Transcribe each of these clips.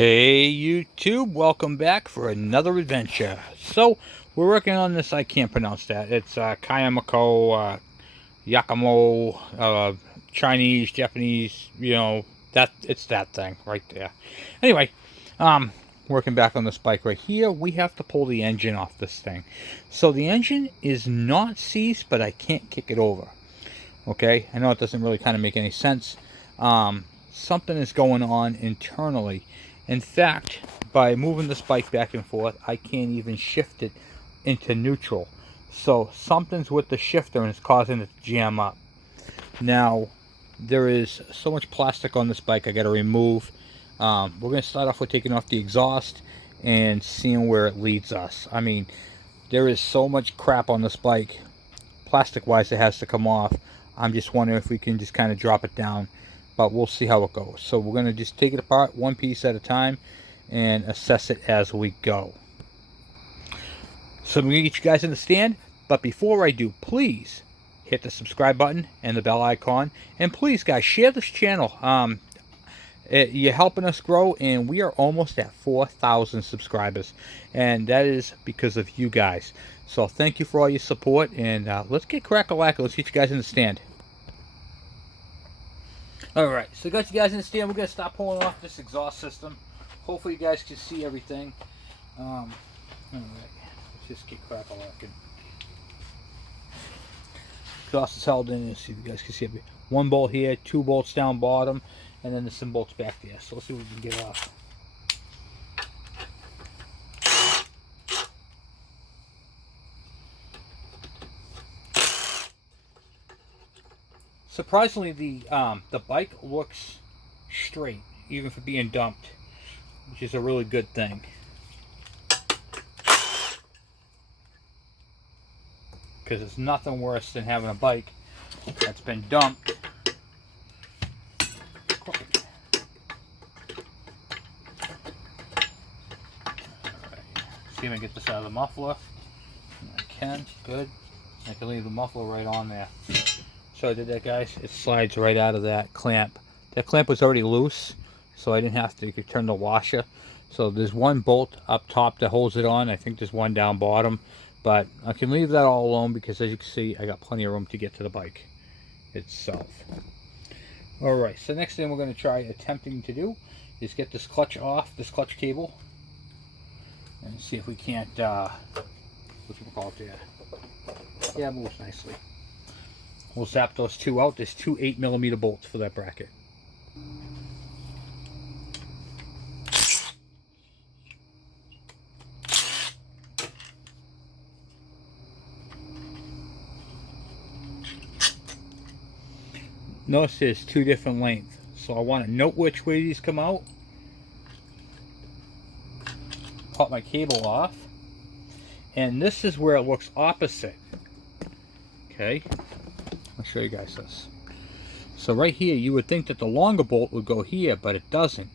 Hey YouTube, welcome back for another adventure. So, we're working on this, I can't pronounce that. It's Kymco, Yakimo, Chinese, Japanese, it's that thing right there. Anyway, working back on this bike right here, we have to pull the engine off this thing. So the engine is not seized, but I can't kick it over. Okay, I know it doesn't really kind of make any sense. Something is going on internally. In fact, by moving this bike back and forth, I can't even shift it into neutral. So something's with the shifter and it's causing it to jam up. Now, there is so much plastic on this bike I got to remove. We're going to start off with taking off the exhaust and seeing where it leads us. I mean, there is so much crap on this bike, plastic-wise, it has to come off. I'm just wondering if we can just kind of drop it down, but we'll see how it goes. So we're going to just take it apart one piece at a time and assess it as we go. So I'm going to get you guys in the stand, but before I do, please hit the subscribe button and the bell icon, and please guys, share this channel. You're helping us grow, and we are almost at 4,000 subscribers, and that is because of you guys. So thank you for all your support, and let's get crack-a-lack. Let's get you guys in the stand. Alright, so got you guys in the stand. We're going to start pulling off this exhaust system. Hopefully you guys can see everything. Alright, let's just get crack-a-lacking. Exhaust is held in. Let's see if you guys can see it. One bolt here, two bolts down bottom, and then there's some bolts back there. So let's see what we can get off. Surprisingly, the bike looks straight, even for being dumped, which is a really good thing. Because it's nothing worse than having a bike that's been dumped. Right. See if I can get this out of the muffler. I can, good. I can leave the muffler right on there. So I did that, guys. It slides right out of that clamp. That clamp was already loose, so I didn't have to turn the washer. So there's one bolt up top that holds it on. I think there's one down bottom, but I can leave that all alone because, as you can see, I got plenty of room to get to the bike itself. All right, so next thing we're going to try attempting to do is get this clutch off, this clutch cable, and see if we can't, what you call it there. Yeah, it moves nicely. We'll zap those two out. There's two 8mm bolts for that bracket. Notice there's two different lengths, so I want to note which way these come out. Pop my cable off, and this is where it looks opposite. Okay, I'll show you guys this. So right here, you would think that the longer bolt would go here, but it doesn't.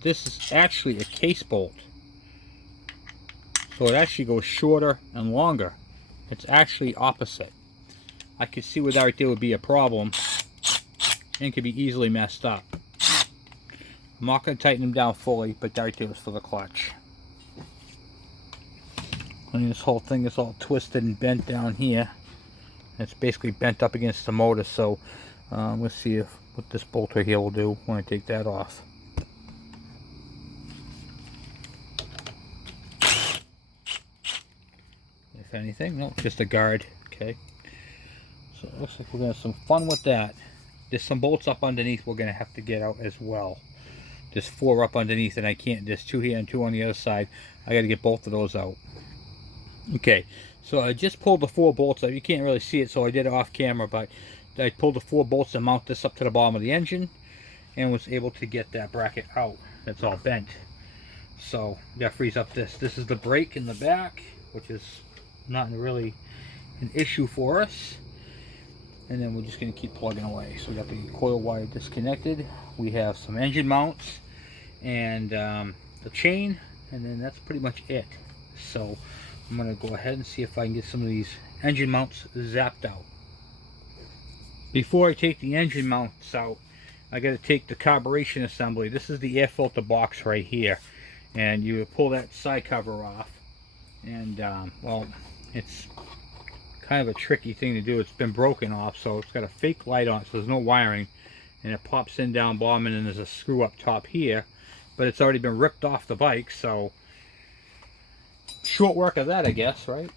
This is actually a case bolt, so it actually goes shorter and longer. It's actually opposite. I could see where that right there would be a problem and could be easily messed up. I'm not going to tighten them down fully, but that right there was for the clutch. And this whole thing is all twisted and bent down here. It's basically bent up against the motor, so let's see what this bolt right here will do when I take that off. If anything, no, just a guard. Okay, so it looks like we're going to have some fun with that. There's some bolts up underneath we're going to have to get out as well. There's four up underneath, and I can't. There's two here and two on the other side. I got to get both of those out. Okay, so I just pulled the four bolts out. You can't really see it, so I did it off camera, but I pulled the four bolts to mount this up to the bottom of the engine and was able to get that bracket out. That's all bent. So that frees up this. This is the brake in the back, which is not really an issue for us. And then we're just going to keep plugging away. So we got the coil wire disconnected. We have some engine mounts and the chain, and then that's pretty much it. So I'm going to go ahead and see if I can get some of these engine mounts zapped out. Before I take the engine mounts out, I got to take the carburation assembly. This is the air filter box right here, and you pull that side cover off, and well, it's kind of a tricky thing to do. It's been broken off, so it's got a fake light on it, so there's no wiring, and it pops in down bottom, and then there's a screw up top here, but it's already been ripped off the bike, so short work of that, I guess, right?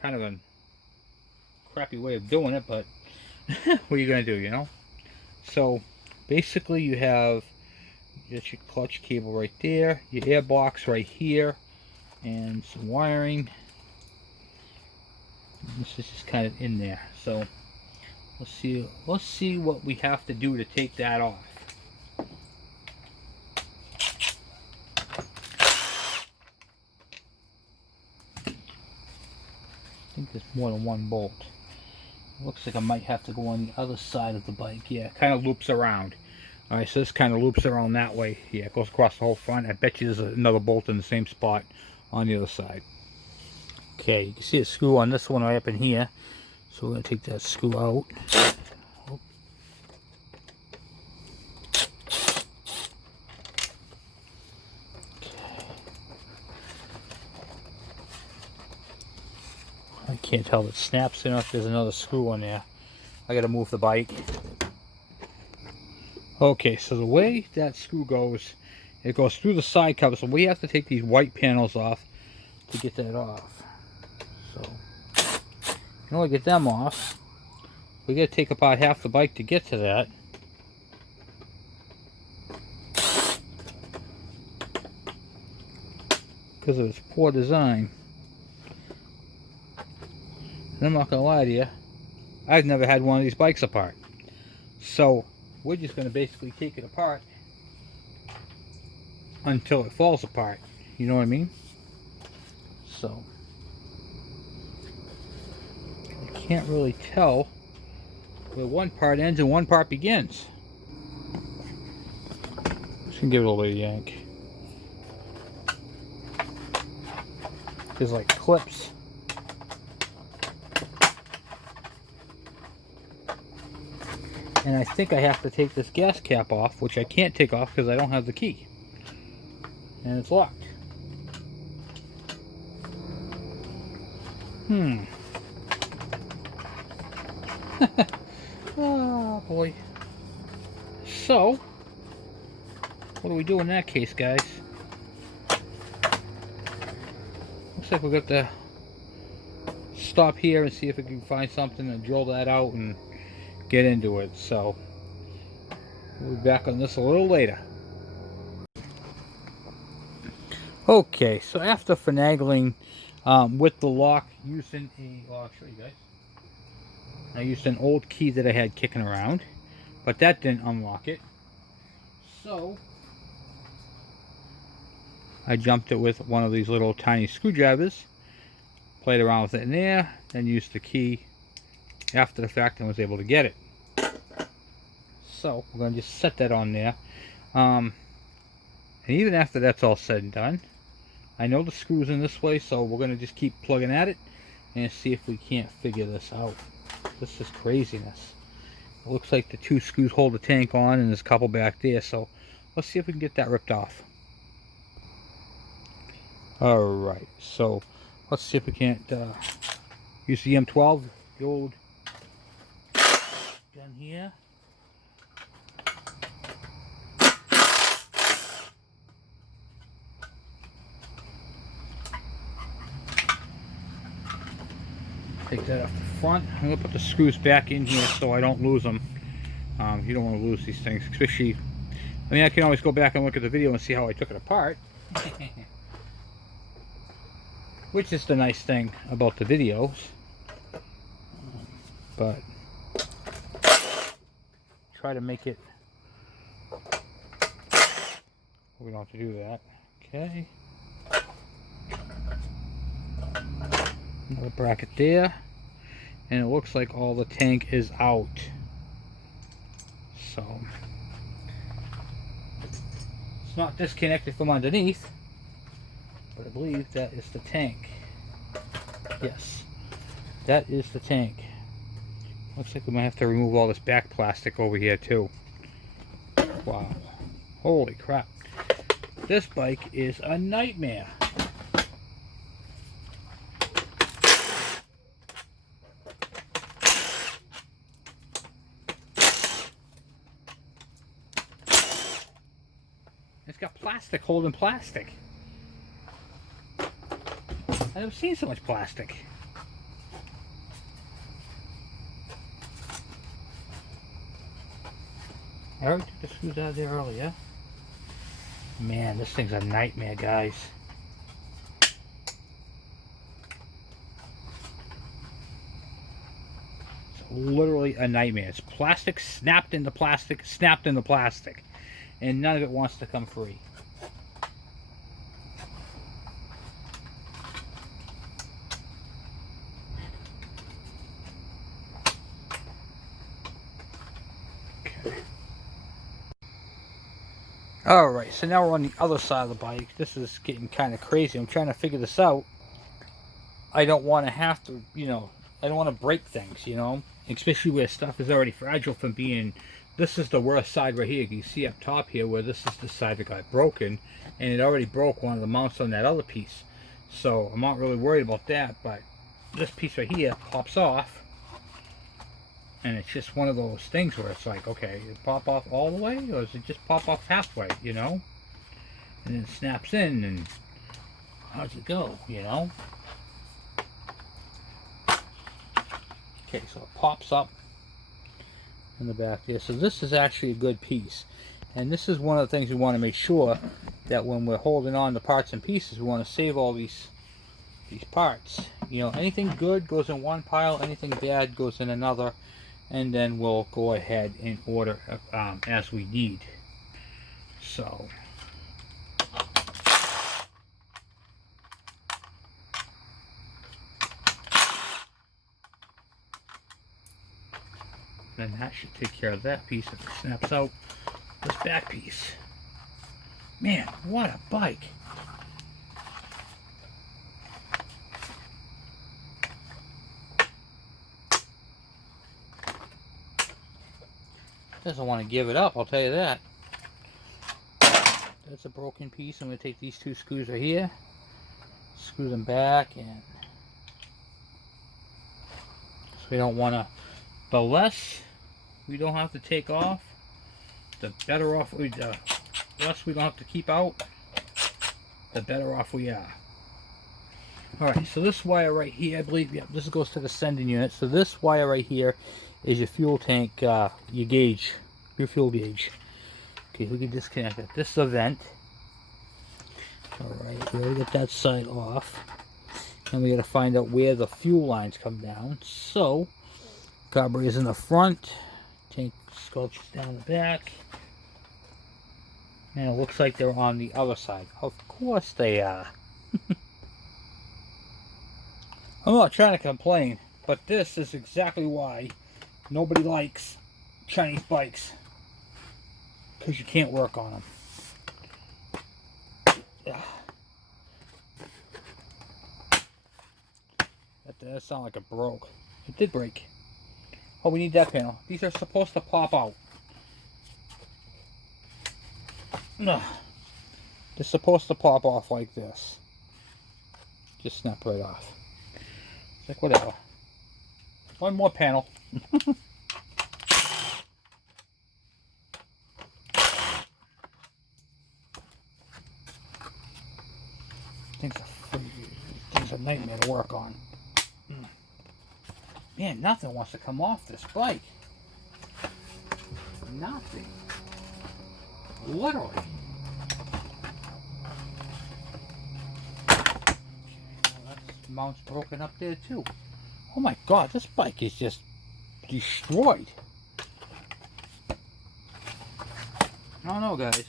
Kind of a crappy way of doing it, but what are you gonna do, you know? So basically you have just your clutch cable right there, your air box right here, and some wiring. This is just kind of in there. So let's see what we have to do to take that off. I think there's more than one bolt. Looks like I might have to go on the other side of the bike. Yeah, it kind of loops around. Alright, so this kind of loops around that way. Yeah, it goes across the whole front. I bet you there's another bolt in the same spot on the other side. Okay, you can see a screw on this one right up in here. So we're going to take that screw out. I can't tell if it snaps in or if there's another screw on there. I got to move the bike. Okay, so the way that screw goes, it goes through the side cover, so we have to take these white panels off to get that off. So, in order to get them off, we got to take apart half the bike to get to that. Because of its poor design. And I'm not going to lie to you, I've never had one of these bikes apart. So, we're just going to basically take it apart until it falls apart. You know what I mean? So, I can't really tell where one part ends and one part begins. Just gonna give it a little yank. There's like clips. And I think I have to take this gas cap off, which I can't take off because I don't have the key. And it's locked. Oh boy. So, what do we do in that case, guys? Looks like we're going to stop here and see if we can find something and drill that out and get into it. So we'll be back on this a little later. Okay, so after finagling with the lock using well, I'll show you guys. I used an old key that I had kicking around, but that didn't unlock it. So I jumped it with one of these little tiny screwdrivers, played around with it in there, then used the key after the fact and was able to get it. So we're going to just set that on there. And even after that's all said and done, I know the screw's in this way, so we're going to just keep plugging at it and see if we can't figure this out. This is craziness. It looks like the two screws hold the tank on and there's a couple back there, so let's see if we can get that ripped off. Alright, so let's see if we can't use the M12, the old gun here. Take that off the front. I'm going to put the screws back in here so I don't lose them. You don't want to lose these things, especially, I mean, I can always go back and look at the video and see how I took it apart. Which is the nice thing about the videos. But try to make it, we don't have to do that. Okay. Another bracket there, and it looks like all the tank is out. So it's not disconnected from underneath, but I believe that is the tank. Yes, that is the tank. Looks like we might have to remove all this back plastic over here too. Wow. Holy crap. This bike is a nightmare. It's got plastic holding plastic. I've never seen so much plastic. I already took the screws out of there earlier. Man, this thing's a nightmare, guys. It's literally a nightmare. It's plastic snapped into plastic, snapped into plastic. And none of it wants to come free. Alright, so now we're on the other side of the bike. This is getting kind of crazy. I'm trying to figure this out. I don't want to have to, I don't want to break things, especially where stuff is already fragile from being, this is the worst side right here. You see up top here where this is the side that got broken, and it already broke one of the mounts on that other piece. So I'm not really worried about that, but this piece right here pops off. And it's just one of those things where it's like, okay, it pop off all the way, or does it just pop off halfway, And then it snaps in, and how's it go, Okay, so it pops up in the back there. So this is actually a good piece. And this is one of the things we want to make sure that when we're holding on to parts and pieces, we want to save all these parts. Anything good goes in one pile, anything bad goes in another. And then we'll go ahead and order as we need. So then that should take care of that piece if it snaps out this back piece. Man, what a bike. Doesn't want to give it up, I'll tell you that. That's a broken piece. I'm going to take these two screws right here, screw them back, and so we don't want to, the less we don't have to take off, the better off we, the less we don't have to keep out, the better off we are. Alright, so this wire right here, I believe, yeah, this goes to the sending unit. So this wire right here is your fuel tank, your gauge, your fuel gauge. Okay, we can disconnect it. This is a vent. Alright, we already got that side off. And we got to find out where the fuel lines come down. So, carburetor's in the front, tank sculptures down the back. And it looks like they're on the other side. Of course they are. I'm not trying to complain, but this is exactly why nobody likes Chinese bikes, because you can't work on them. Yeah. That does sound like it broke. It did break. Oh, we need that panel. These are supposed to pop out. They're supposed to pop off like this. Just snap right off. It's like, whatever. One more panel. Things are a nightmare to work on. Man, nothing wants to come off this bike. Nothing. Literally. Mount's broken up there too. Oh my god, this bike is just destroyed. I don't know, guys.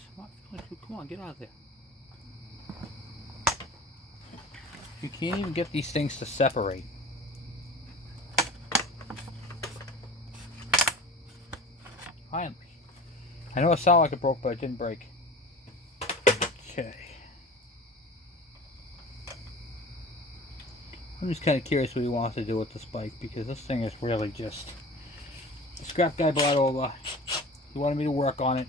Come on, get out of there. You can't even get these things to separate. Finally. I know it sounded like it broke, but it didn't break. Okay. I'm just kind of curious what he wants to do with this bike, because this thing is really just... The scrap guy brought over. He wanted me to work on it.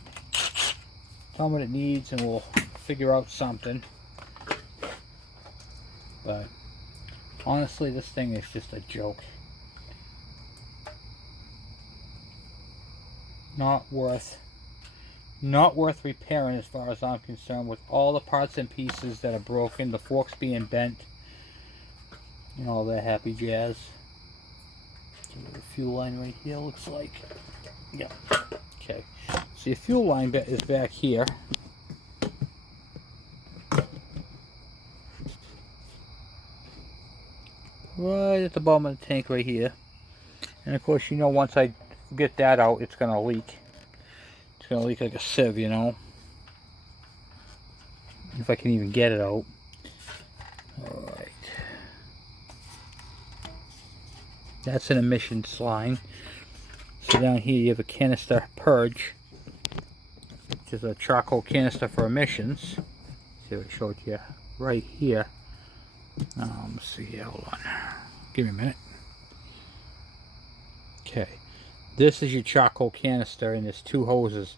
tell them what it needs, and we'll figure out something. But honestly, this thing is just a joke. Not worth repairing as far as I'm concerned, with all the parts and pieces that are broken, the forks being bent, and all that happy jazz. The fuel line right here looks like. Yeah. Okay. So your fuel line is back here. Right at the bottom of the tank right here. And of course, you know, once I get that out, it's going to leak. It's going to leak like a sieve, you know. If I can even get it out. Alright. That's an emissions line. So down here you have a Canister Purge, which is a charcoal canister for emissions. See what I showed you right here. Let's see here, hold on. Give me a minute. Okay. This is your charcoal canister, and there's two hoses.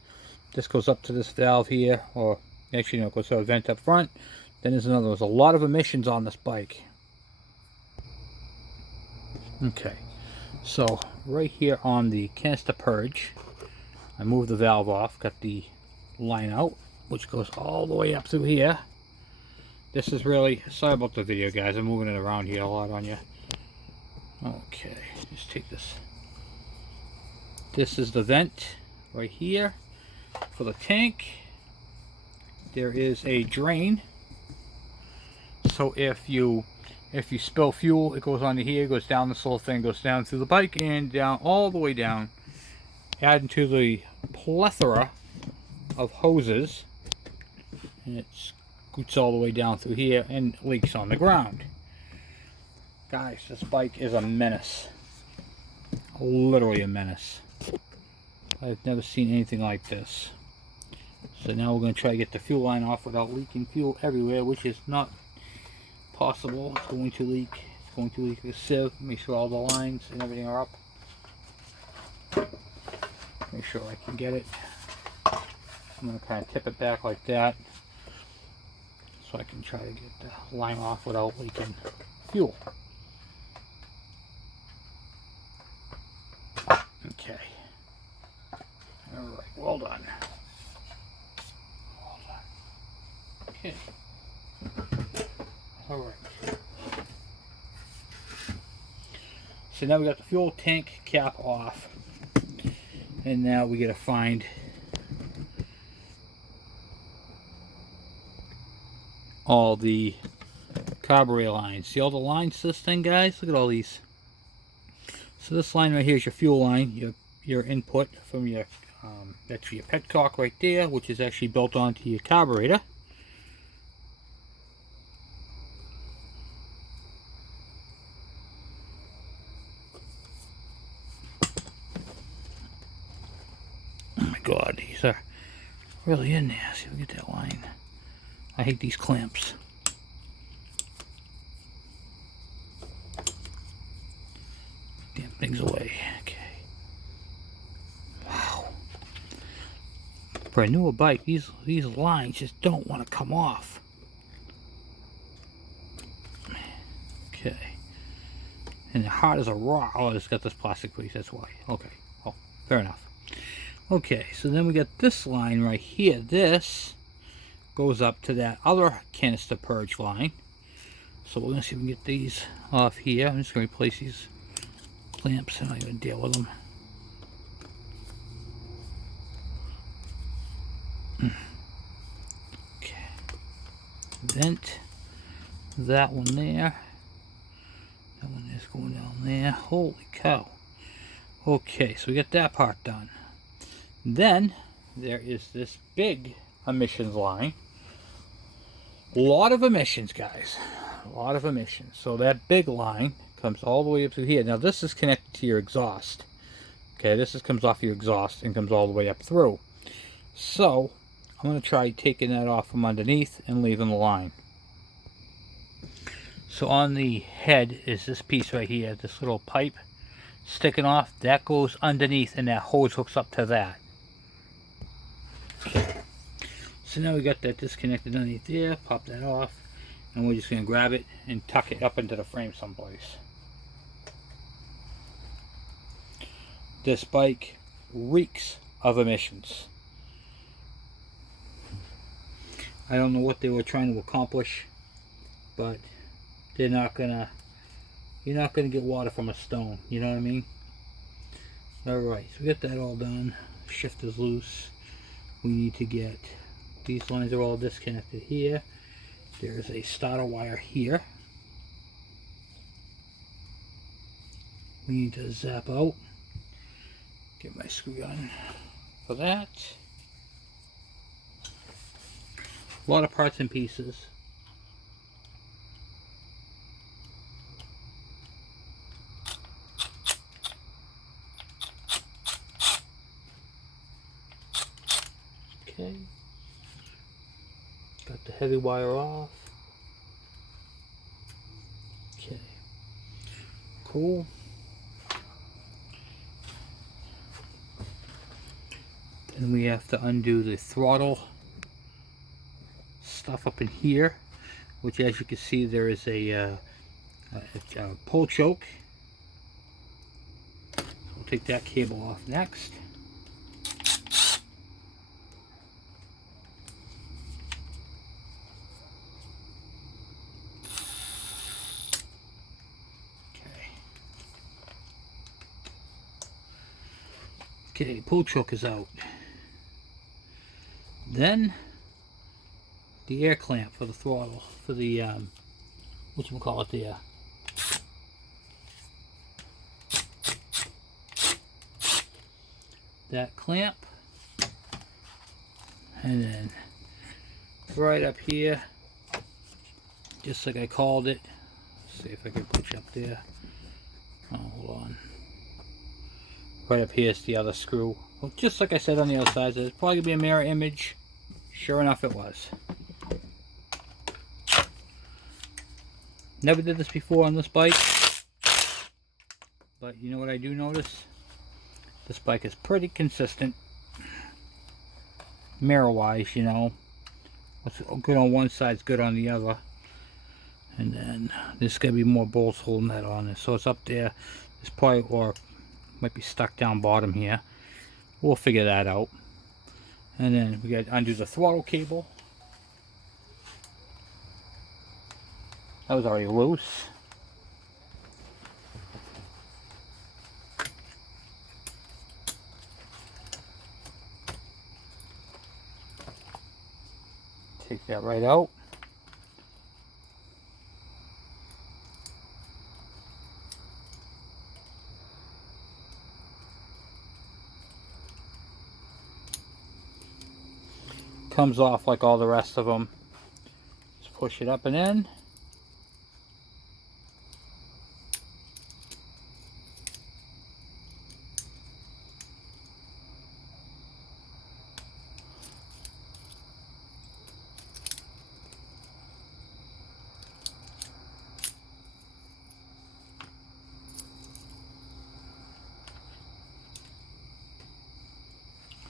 This goes up to this valve here, or actually no, it goes to a vent up front. Then there's another. There's a lot of emissions on this bike. Okay. So right here on the Canister Purge, I moved the valve off, got the line out, which goes all the way up through here. This is really, sorry about the video guys, I'm moving it around here a lot on you. Okay, just take this. This is the vent right here for the tank. There is a drain, so if you spill fuel, it goes onto here, goes down this little thing, goes down through the bike and down all the way down, adding to the plethora of hoses, and it scoots all the way down through here and leaks on the ground. Guys, this bike is a menace. Literally a menace. I've never seen anything like this. So now we're going to try to get the fuel line off without leaking fuel everywhere, which is not possible. It's going to leak. It's going to leak the sieve. Make sure all the lines and everything are up. Make sure I can get it. I'm going to kind of tip it back like that, so I can try to get the line off without leaking fuel. Okay. Alright, well done. Well done. Okay. Alright. So now we got the fuel tank cap off. And now we gotta find all the carburetor lines. See all the lines to this thing, guys? Look at all these. So this line right here is your fuel line, your input from your that's your petcock right there, which is actually built onto your carburetor. Oh my god, these are really in there. See if we get that line. I hate these clamps. Damn things away. Okay. Wow. For a newer bike, these lines just don't want to come off. Okay. And they're hard as a rock. Oh, it's got this plastic piece, that's why. Okay. Oh, fair enough. Okay, so then we got this line right here. This goes up to that other Canister Purge line. So we're going to see if we can get these off here. I'm just going to replace these clamps. I'm not even deal with them. Okay. Vent. That one there. That one is going down there. Holy cow. Okay, so we got that part done. Then there is this big emissions line. A lot of emissions, guys. A lot of emissions. So that big line comes all the way up through here. Now this is connected to your exhaust. Okay, this comes off your exhaust and comes all the way up through. So I'm going to try taking that off from underneath and leaving the line. So on the head is this piece right here, this little pipe sticking off. That goes underneath and that hose hooks up to that. so now we got that disconnected underneath there. Pop that off, and we're just going to grab it and tuck it up into the frame someplace. This bike reeks of emissions. I don't know what they were trying to accomplish, but they're not gonna, you're not gonna get water from a stone, you know what I mean? Alright, so we got that all done. Shift is loose. We need to get, these lines are all disconnected here. There's a starter wire here. We need to zap out. Get my screw gun for that. A lot of parts and pieces. Okay. Got the heavy wire off. Okay. Cool. Then we have to undo the throttle stuff up in here, which, as you can see, there is a pull choke. So we'll take that cable off next. Okay, pull choke is out. Then the air clamp for the throttle, for the whatchamacallit there. That clamp, and then right up here, just like I called it. Let's see if I can push up there. Oh, hold on. Right up here is the other screw. Well, just like I said on the other side, there's probably going to be a mirror image. Sure enough, it was. Never did this before on this bike. But you know what I do notice? This bike is pretty consistent. Mirror-wise, you know. What's good on one side is good on the other. And then there's going to be more bolts holding that on it. So it's up there. It's probably, or might be stuck down bottom here. We'll figure that out. And then we got to undo the throttle cable. That was already loose. Take that right out. Comes off like all the rest of them. Just push it up and in.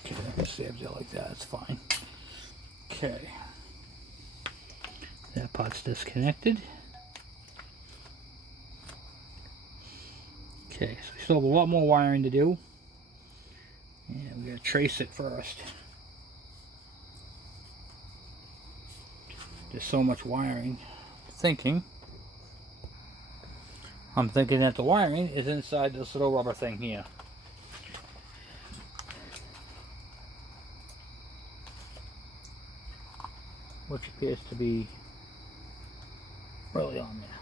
Okay, save it like that, it's fine. Okay, that part's disconnected. Okay, so we still have a lot more wiring to do. And we gotta trace it first. There's so much wiring. I'm thinking that the wiring is inside this little rubber thing here. Which appears to be really on there.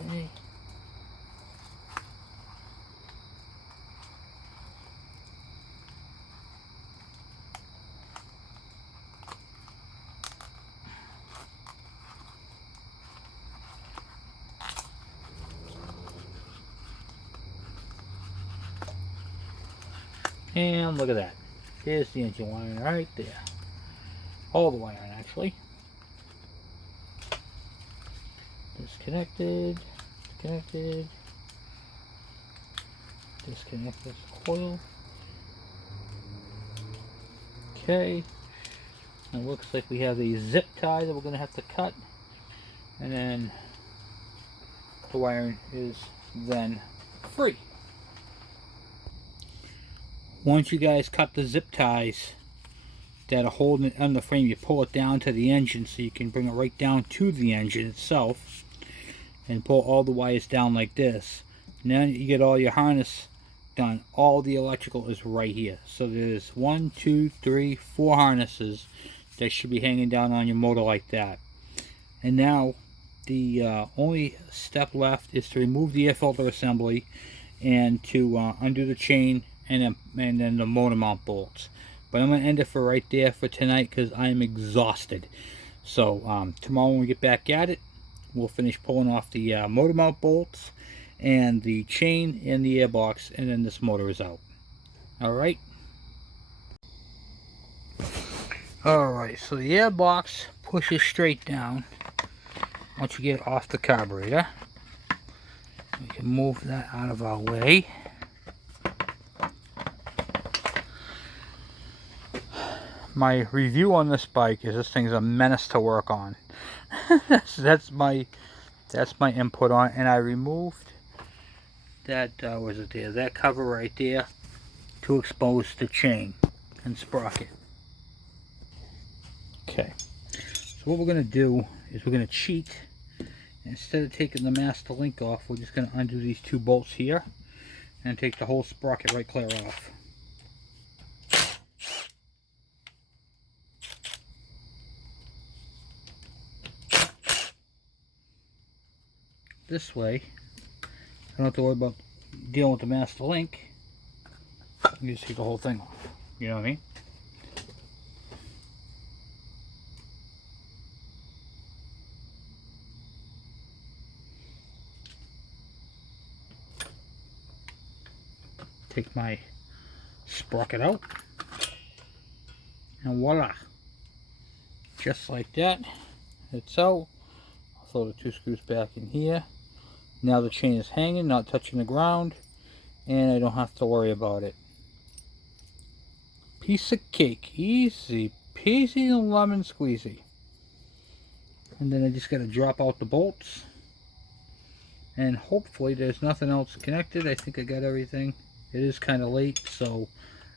Okay. And look at that. Here's the engine wiring right there. All the wiring, actually. Disconnected. Disconnected. Disconnect this coil. Okay. It looks like we have a zip tie that we're going to have to cut. And then the wiring is then free. Once you guys cut the zip ties that are holding it on the frame, you pull it down to the engine so you can bring it right down to the engine itself. And pull all the wires down like this. Now you get all your harness done. All the electrical is right here. So there's 1, 2, 3, 4 harnesses that should be hanging down on your motor like that. And now the only step left is to remove the air filter assembly and to undo the chain and then the motor mount bolts. But I'm going to end it for right there for tonight because I'm exhausted. So tomorrow when we get back at it, we'll finish pulling off the motor mount bolts and the chain and the airbox, and then this motor is out. Alright. Alright, so the airbox pushes straight down once you get it off the carburetor. We can move that out of our way. My review on this bike is this thing's a menace to work on. that's my input on it. And I removed that was it there, that cover right there to expose the chain and sprocket. Okay, so what we're going to do is we're going to cheat. Instead of taking the master link off, we're just going to undo these 2 bolts here and take the whole sprocket right clear off. This way, I don't have to worry about dealing with the master link. You just take the whole thing off. You know what I mean? Take my sprocket out. And voila. Just like that. It's out. I'll throw the 2 screws back in here. Now the chain is hanging, not touching the ground, and I don't have to worry about it. Piece of cake. Easy peasy and lemon squeezy. And then I just got to drop out the bolts. And hopefully there's nothing else connected. I think I got everything. It is kind of late, so,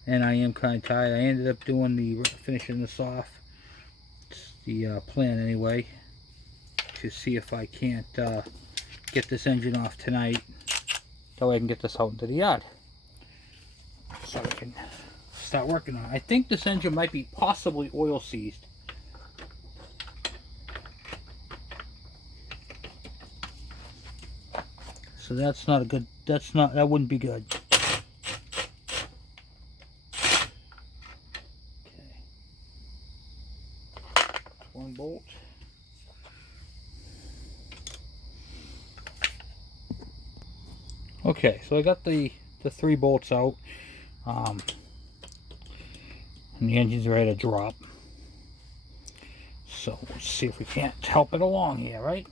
and I am kind of tired. I ended up doing finishing this off. It's the plan anyway, to see if I can't get this engine off tonight. That way I can get this out into the yard. So I can start working on it. I think this engine might be possibly oil seized. So that's not a good, that wouldn't be good. Okay. 1 bolt. Okay, so I got the 3 bolts out. And the engine's ready to drop. So let's see if we can't help it along here, right?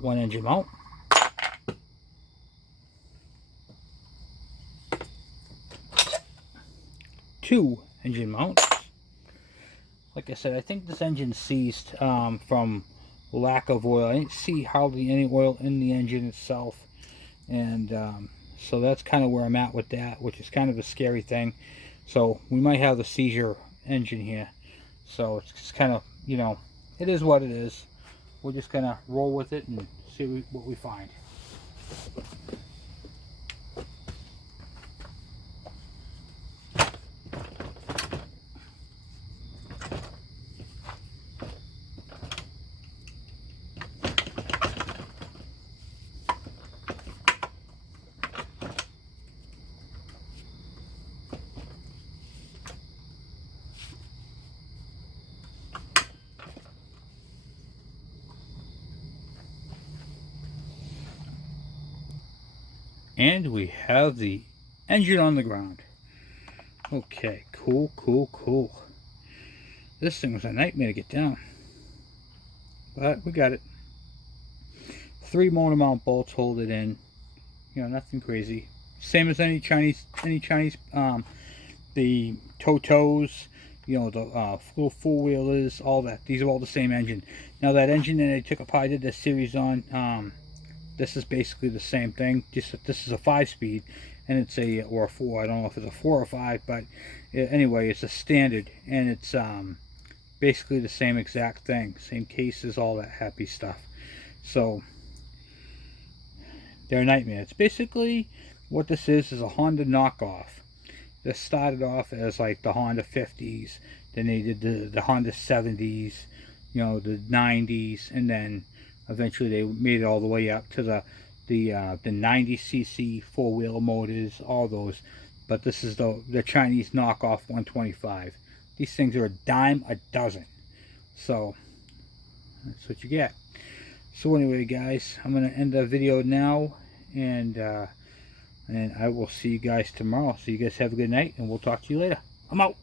One engine mount. 2 engine mounts. Like I said, I think this engine's seized from lack of oil. I didn't see hardly any oil in the engine itself. And so that's kind of where I'm at with that, which is kind of a scary thing. So we might have the seizure engine here. So it's just kind of, you know, it is what it is. We're just going to roll with it and see what we find. And we have the engine on the ground. Okay, cool, cool, cool. This thing was a nightmare to get down. But we got it. 3 motor mount bolts hold it in. You know, nothing crazy. Same as any Chinese, the Totos, you know, the four-wheelers, all that. These are all the same engine. Now that engine that I took apart, I did this series on, this is basically the same thing. Just that this is a 5-speed, and it's a, or a 4. I don't know if it's a 4 or 5, but anyway, it's a standard, and it's basically the same exact thing. Same cases, all that happy stuff. So they're a nightmare. It's basically what this is a Honda knockoff. This started off as like the Honda 50s, then they did the Honda 70s, you know, the 90s, and then eventually they made it all the way up to the 90cc four-wheeler motors, all those. But this is the Chinese knockoff 125. These things are a dime a dozen. So that's what you get. So anyway, guys, I'm going to end the video now, and I will see you guys tomorrow. So you guys have a good night, and we'll talk to you later. I'm out.